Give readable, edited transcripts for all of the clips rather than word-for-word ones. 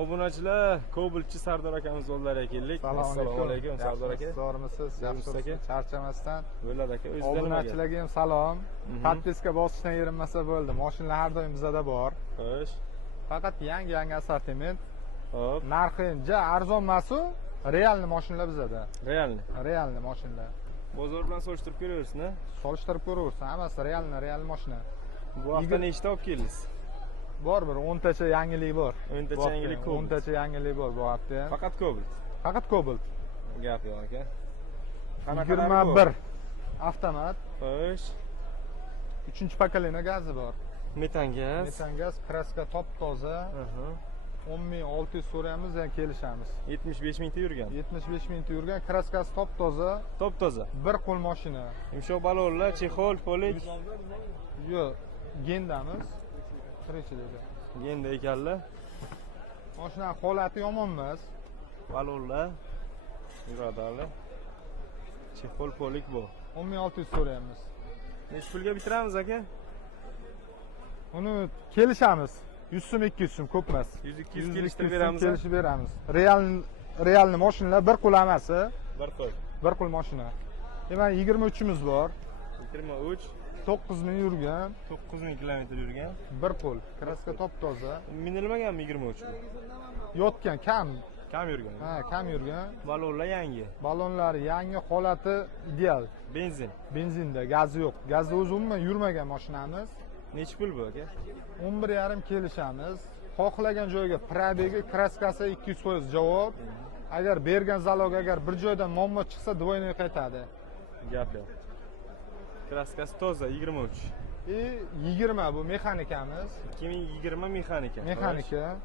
Obunachilar, Kobaltchi Sardor akamiz oldilariga keldik. Assalomu alaykum Sardor aka. Zo'rmisiz? Yaxshimisiz? Charchamasdan. Bo'ladi aka, o'zingizdan nima? Obunachilarga ham salom. Podpiska bosishdan erinmasa bo'ldi. Mashinalar har doim bizda bor. Xo'sh. Faqat yangi assortiment. Hop. Narxi ja arzon emas-u, realni mashinalar bizda. Realni mashinalar. Bozor bilan solishtirib ko'raversin-a? Solishtirib ko'raversin. Hammasi real mashina. Bu hafta nechta olib keldingiz? Bor bir 10 tacha yangilik bor. 10 tacha yangilik ko'p. 10 tacha yangilik bor bu hafta. Faqat Cobalt. Faqat Cobalt. Gap yo'q aka. 21 avtomat. Xo'sh. 3-pokoleniya gazi bor. Metan gaz. Metan gaz, kraska top toza. 10.600 so'raymiz, yani kelishamiz. 75 mingta yurgan. 75 mingta yurgan, kraskasi top toza. Top toza. Bir qo'l mashina. Yumshoq balonlar, chexol, polik. Yo'q, gendamiz. Genda ekanlar. Mashina holati yomon emas. Balonlar, birodarlar. Chexol, polik bu. 10.600 so'raymiz. Necha pulga bitiramiz aka? Uni kelishamiz. 100 so'm 200 so'm ko'p emas. 100-200 kelishtirib beramiz. Kelishib beramiz. Realni mashinalar bir qo'l hammasi. Bir qo'l mashina. Demak 23 imiz bor. 23 9000 yurgan. 9000 kilometr yurgan. Bir qo'l. Kraska top toza. Minilmaganmi 23 ga? Yotgan Kam yurgan. Ha, kam yurgan. Balonlar yangi. Balonlari yangi, holati ideal. Benzinda, gazi yo'q. Gazda o'zi umuman yurmagan mashinamiz. Necha pul bu aka? 11,5 kelishamiz. Xohlagan joyga probegi, kraskasi 200% javob. Agar bergan zalog agar bir joydan muammo chiqsa, dvoynoy qaytadi. Gap yo'q. Kraskasi toza 23. 20 bu mexanikamiz. 2020 mexanika. Mexanika.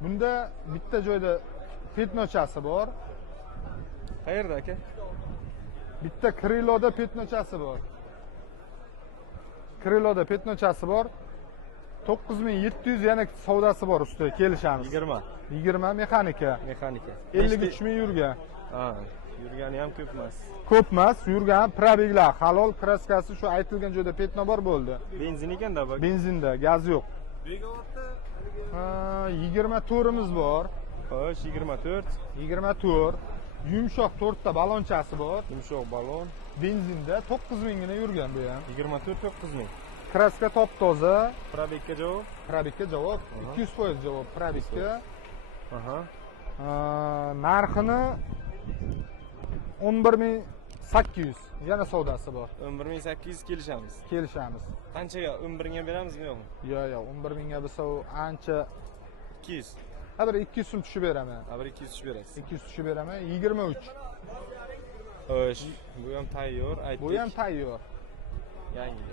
Bunda bitta joyda petnochasi bor. Qayerda aka? Bitta kriloda petnochasi bor. Kriloda petnochasi bor. 9700 yana savdosi bor ustida kelishamiz. 20 mexanika. 53 ming yurgan. Ha, yurgani ham ko'p emas. Ko'p emas, yurgan probeglar halol, kraskasi shu aytilgan joyda petno bor bo'ldi. Benzin ekanda bu. Benzinda, gaz yo'q. 24 imiz bor. Xo'sh, 24. 24. Yumshoq 4 ta balonchasi bor. Yumshoq balon. Benzinda 9000 gina yurgan bu ham. 24 9000. Kraska top toza. Probegga javob. 200% javob probegga. Aha. Narxini 11800 yana savdosi bor. 11800 kelishamiz. Qanchaga 11000 ga beramizmi yo'qmi? Yo'q, 11000 ga bo'lsa u ancha 200. Ha bir 200 so'm tushib beraman. 200 tushib berasiz. 200 tushib beraman. 23. Xo'sh, bu ham tayyor, aytdik. Bu ham tayyor. Yangi.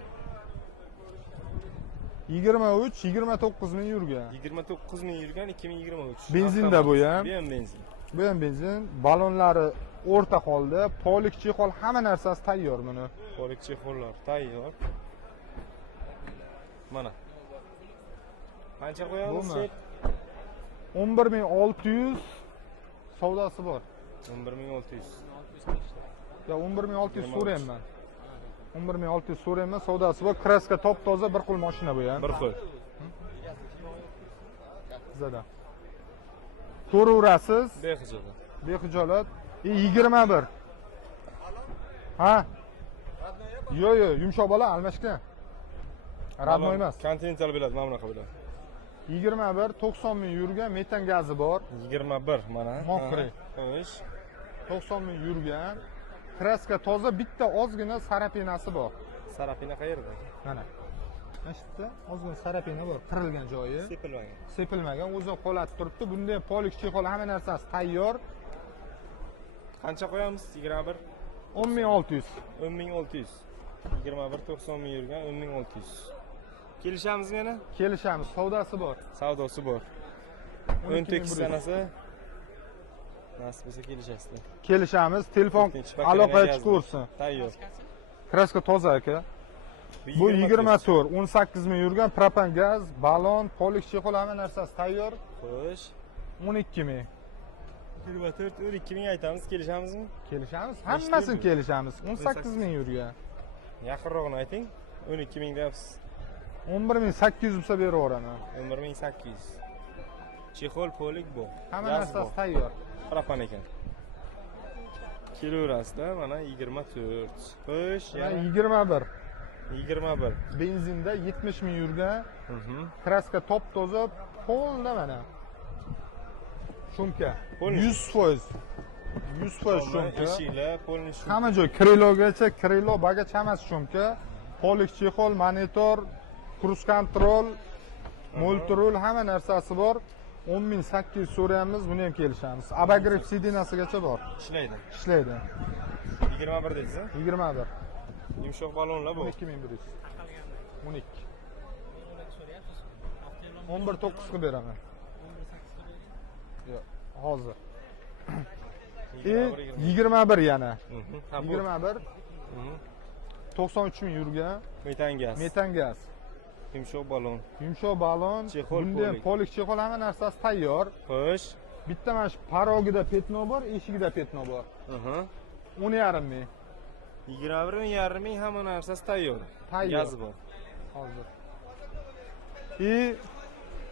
23, 29 ming yurgan. 29 ming yurgan 2023. Benzinda bu ham. Benzin. Bu ham benzin. Balonlari o'rta holda, polik chexol hamma narsasi tayyor buni. Polik chexollar tayyor. Mana. Qancha qo'yamiz? 11600 savdosi bor. 11600. Ya 11600 so'rayman. 11600 so'rayman, savdosi bor. Kraska top toza bir qo'l mashina bu ham. Bir qo'l. Zada. Ko'raverasiz. Bexijolat. 21. Ha? Yo'q, yumshoq bola almashgan. Radnoy emas. Continental bo'ladi, mana bunaqa bo'ladi. 21 90 ming yurgan, metan gazi bor. 21 mana. Moqri. Xo'sh. 90 ming yurgan. Kraska toza, bitta ozgina sarapinasi bor. Sarapina qayerda? Mana. Eshitdi? Ozgina sarapina bor, qirilgan joyi. Sepilmagan, o'zi holat turibdi. Bunda ham polik chexol hamma narsasi tayyor. Qancha qo'yamiz? 21 10600. 10600. 21 90 ming yurgan 10600. Kelishamizmi yana? Kelishamiz, savdosi bor. 18 sanasi. Nasib bo'lsa kelishasizlar. Kelishamiz, telefon aloqaga chiqaversin. Tayyor. Kraska toza aka. Bu 24, 18 ming yurgan propan gaz, balon, polik chexol hamma narsasi tayyor. Xo'sh. 12 ming. 24, 12 ming aytamiz, kelishamizmi? Kelishamiz, hammasini kelishamiz. 18 ming yurgan. Yaqinroqni ayting. 12 ming deyapsiz. 11800 bo'lsa beraveraman. 11800. Chexol polik bu. Hamma Gaz narsasi bu. tayyor. Propan ekan. Kelaverasizda mana 24. Xo'sh, yana 21. 21. Benzinda 70 ming yurgan. Mhm. Kraska top toza, polda mana. Shumka. Polni. 100%. 100% shumka. Eshiklar, polni shumka. Hamma joy krilogacha, krilo bagaj hammasi shumka. Polik chexol, monitor, cruise control, multirul hamma narsasi bor. 10.800 so'raymiz, buni ham kelishamiz. Abagrev sidinasigacha bor. Ishlaydi. Ishlaydi. 21 dedingiz, 21. yumshoq balonlar bu. 12.100. 12. 11.9 qilib beraman. Yo'q, hozir. 21 yana. Ha, bu. 21. 93 ming yurgan. Metan gaz. Metan gaz. Yumshoq balon. Yumshoq balon. Chexol, Bunda ham polik. polik chexol hamma narsasi tayyor. Xo'sh. Bitta mana shu parogida petno bor, eshigida petno bor. Aha. 10.5 ming. 21 ming hamma narsasi tayyor. Tayyor. Gaz bor. Hozir.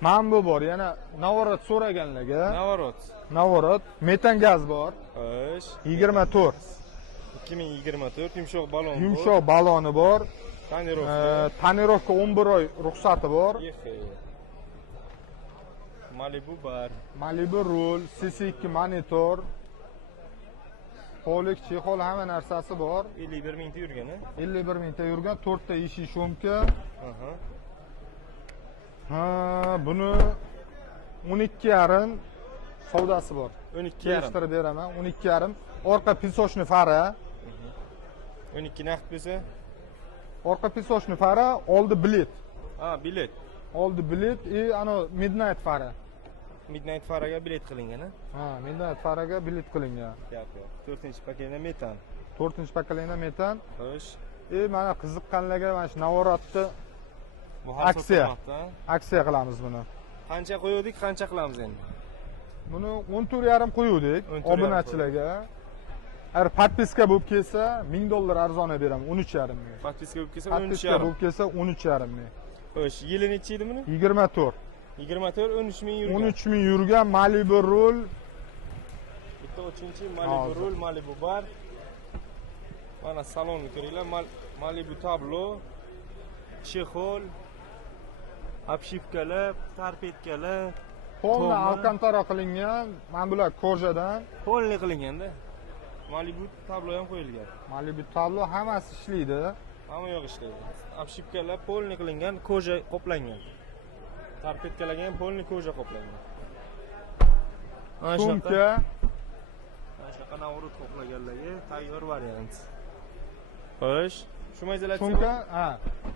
Mambo bor, yana Navorot so'raganlarga. Navorot. Navorot, metan gaz bor. Xo'sh. 24. 2024 yumshoq balon. Yumshoq baloni bor. Tonirovka. Tonirovka 11 oy ruxsati bor. Malibu bar. Malibu rul, CC2 monitor. Polik chexol hamma narsasi bor. 51 mingta yurgan, a? 51 mingta yurgan, 4 ta eshik shumka. Aha. Ha, buni 12.5 savdosi bor. 12.5. Kelishtirib beraman, 12.5. Orqa pisochni fara. 12 naqd bo'lsa? Orqa pisochni fara, oldi bilet. Ha, bilet. Oldi bilet ano midnight fara. Midnight faraga bilet qilingan, a? Ha, midnight faraga bilet qilingan. Yo'q. 4-paketda metan. 4-paketda metan. Xo'sh. Mana qiziqqanlarga mana shu Navorotni Bu aksiya qilamiz buni. Qancha qo'ydik, qancha qilamiz endi? Buni 14.5 qo'yuvdik 14.5 obunachilarga. Agar podpiska bo'lib kelsa, $1000 arzonga beraman, 13.5 ming. Podpiska bo'lib kelsa, Podpiska 13.5. bo'lib kelsa, 13.5 ming. Xo'sh, yili necha edi buni? 24. 24, 13 ming yurgan. 13 ming yurgan Malibu rul. Bitta 3-chi Malibu rul, Malibu bar. Mana salonni ko'ringlar, Malibu tablo, chexol, obshivkalar, tarpetkalar, Polni alkantara qilingan, mana bular kojadan. polni qilinganda. Malibu tablo ham qo'yilgan. Malibu tablo hammasi ishlaydi. Hamma yo'q ishlaydi. Obshivkalar polni qilingan, koja qoplangan. Tarpetkalarga ham polni koja qoplangan. Sumka, Mana shunaqa Navorot qoplaganlarga tayyor variant. Xo'sh, shu mayzalatsiya. sumka,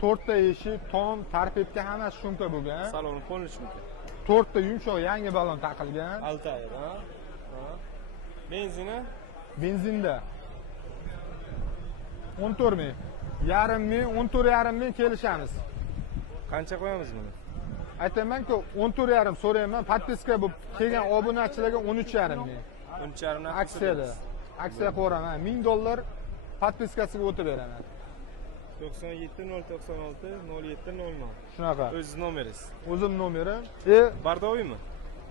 4 ta eshik, tom, tarpetka hammasi sumka bo'lgan. Saloni polni shumka. 4 ta yumshoq yangi balon taqilgan. Altair, ha? Benzini Benzinda 14 ming. Yarim ming, 14.5 ming kelishamiz. qancha qo'yamiz buni? Aytaman-ku 14.5 so'rayman. Podpiska bo'lib kelgan obunachilarga 13.5 ming. 13.5 dan Aksiyada. Aksiya qo'raman. $1000 podpiskasiga o'tib beraman. 97 096 07 00. Shunaqa. O'z nomeringiz. O'zim nomerim. Bardoviymi?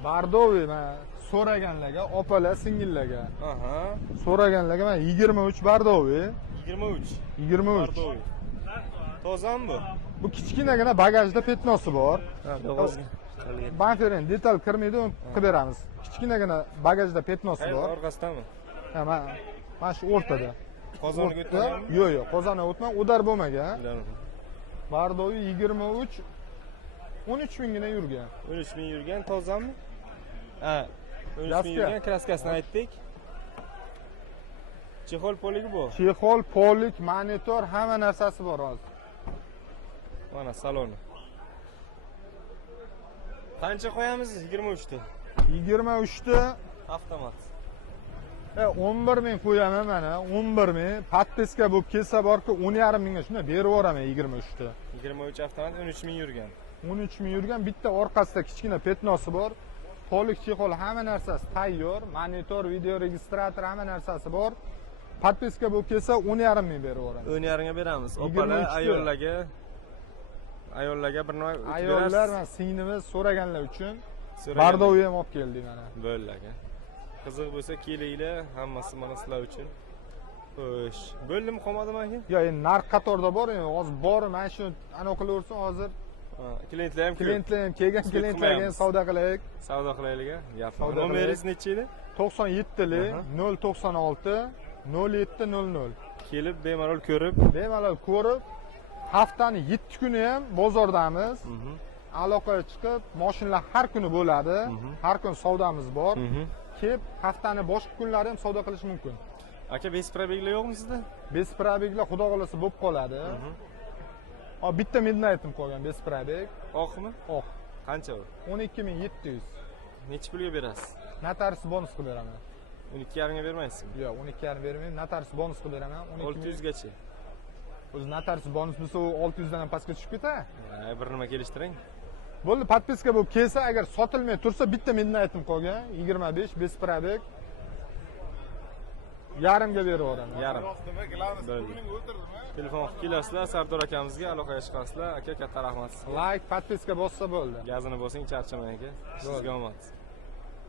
Bardoviy mana so'raganlarga, opalar, singillarga. Aha. So'raganlarga mana 23 Bardoviy. 23. 23. Bardoviy. Tozami bu? Bu kichkinagina bagajda petnosi bor. Ha, qog'ozga. Banferen detal kirmaydi, uni qilib beramiz. Kichkinagina bagajda petnosi bor. Orqasidami? Ha, mana shu o'rtada. Qozoniga o'tganmi? Yo'q, yo'q, qozonga o'tmang, udar bo'lmagan. Bardoviy 23 13 mingina yurgan. 13 ming yurgan, tozami? Ha, 13 Gaska. ming yurgan, kraskasini aytdik. Chexol poligi bu. Chexol, polik, monitor, hamma narsasi bor hozir. Mana saloni. Qancha qo'yamiz 23 ta? 23 ta Avtomat. 11 ming qo'yaman mana, 11 ming. Podpiska bo'lib kelsa borku 10.5 mingga shuni berib yuboraman 23 ta. 23 avtomat 13 ming yurgan. 13 ming yurgan, bitta orqasida kichkina petnosi bor. Polik chexol hamma narsasi tayyor, monitor, video registrator hamma narsasi bor. Podpiska bo'lib kelsa 10.5 ming berib yuboraman. 10.5 ga beramiz. Opalar, 23 ayollarga bir noy o'tib Ayollar berasiz. va singlimiz so'raganlar uchun Bardovni ham olib keldik mana. Bo'ldi aka. Qiziq bo'lsa kelinglar, hammasi mana sizlar uchun. Xo'sh, bo'ldimi, qolmadimi aka? Yo, endi narx qatorda bor, endi hozir bor, mana shu ana qilaversin hozir. Klientlar ham Klientlar ham kelgan, klientlarga ham savdo qilaylik. Savdo qilaylik a. Gap. Savdo Nomeringiz nechi edi? 97lik 096 0700. Kelib bemalol ko'rib, Bemalol ko'rib, haftaning 7 kuni ham bozordamiz. Aloqaga chiqib, mashinalar har kuni bo'ladi. Har kun savdomiz bor. Kelib, haftaning boshqa kunlari ham savdo qilish mumkin. Aka, bes probeglar yo'qmi sizda? Bes probeglar xudo xolasa bo'lib qoladi. Hop, bitta Midnight'im qolgan bes probeg. Oqmi? Oq. Qancha u? 12700. Necha pulga berasiz? Notarius bonus qilib beraman. 12,5 ga bermaysizmi? Yo'q, 12,5 bermayman. Notarius bonus qilib beraman. 600 gacha. O'zi notarius bonus bo'lsa, u 600 dan ham pastga tushib ketadi. Bir nima kelishtiring. Bo'ldi, podpiska bo'lib kelsa, agar sotilmay tursa, bitta Midnight'im qolgan, 25 bes probeg. Yarimga beraveraman. Yarim. Bo'ldi. Telefon qilib kelasizlar, Sardor akamizga aloqaga chiqasizlar. Aka, katta rahmat. Like, podpiska bossa bo'ldi. Gazini bosing, charchamang aka. Sizga omad.